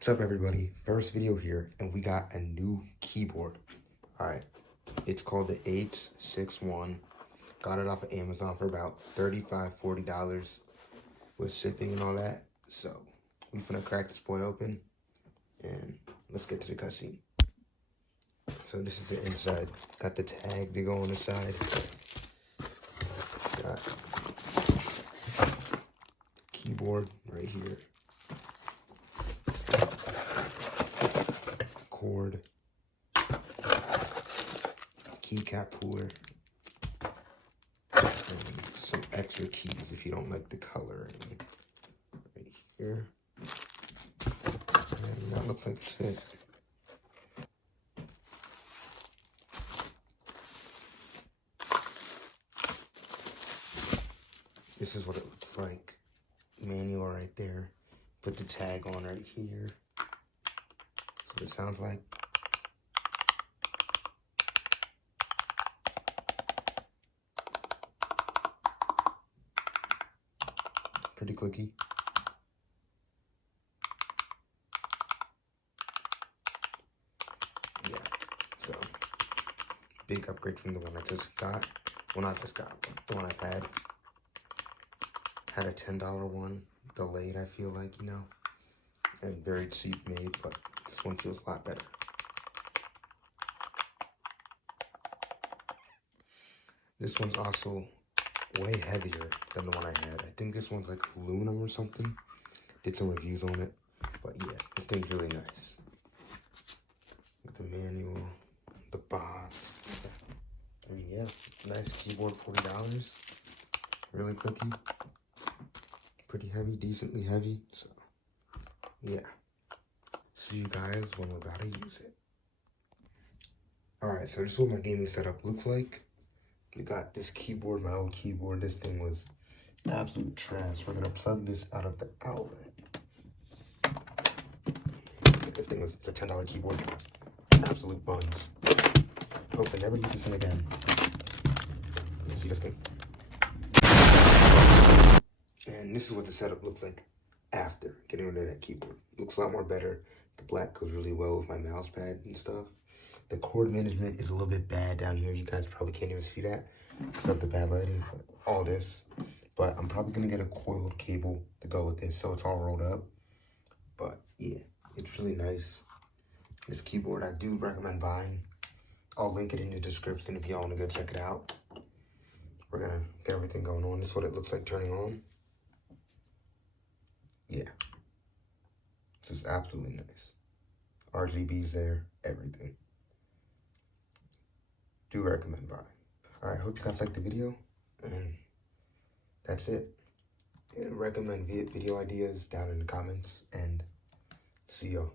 What's up, everybody? First video here, and we got a new keyboard. Alright, it's called the H61. Got it off of Amazon for about $35, $40 with shipping and all that. So, we finna crack this boy open, and let's get to the cutscene. So, this is the inside. Got the tag to go on the side. Got keyboard right here. Cord, keycap puller, and some extra keys if you don't like the color right here. And that looks like it's it. This is what it looks like. Manual right there. Put the tag on right here. That's what it sounds like. Pretty clicky. Yeah, so big upgrade from the one I just got. Well, not just got, but the one I've had. Had a $10 one, delayed, I feel like, you know, and very cheap made, but this one feels a lot better. This one's also way heavier than the one I had. I think this one's like aluminum or something. Did some reviews on it, but yeah, this thing's really nice. With the manual, the box. I mean, yeah, nice keyboard, $40. Really clicky. Pretty heavy, decently heavy, so yeah. See you guys when we're about to use it. Alright, so this is what my gaming setup looks like. We got this keyboard, my old keyboard. This thing was absolute trash. We're gonna plug this out of the outlet. This thing was a $10 keyboard. Absolute buns. Hope I never use this thing again. See this thing? And this is what the setup looks like after getting rid of that keyboard. Looks a lot more better. The black goes really well with my mouse pad and stuff. The cord management is a little bit bad down here. You guys probably can't even see that because of the bad lighting, but all this. But I'm probably going to get a coiled cable to go with this so it's all rolled up. But yeah, it's really nice. This keyboard I do recommend buying. I'll link it in the description if y'all want to go check it out. We're going to get everything going on. This is what it looks like turning on. Yeah, this is absolutely nice. RGB's there, everything. Do recommend buying. All right, hope you guys liked the video, and that's it. Recommend video ideas down in the comments, and see y'all.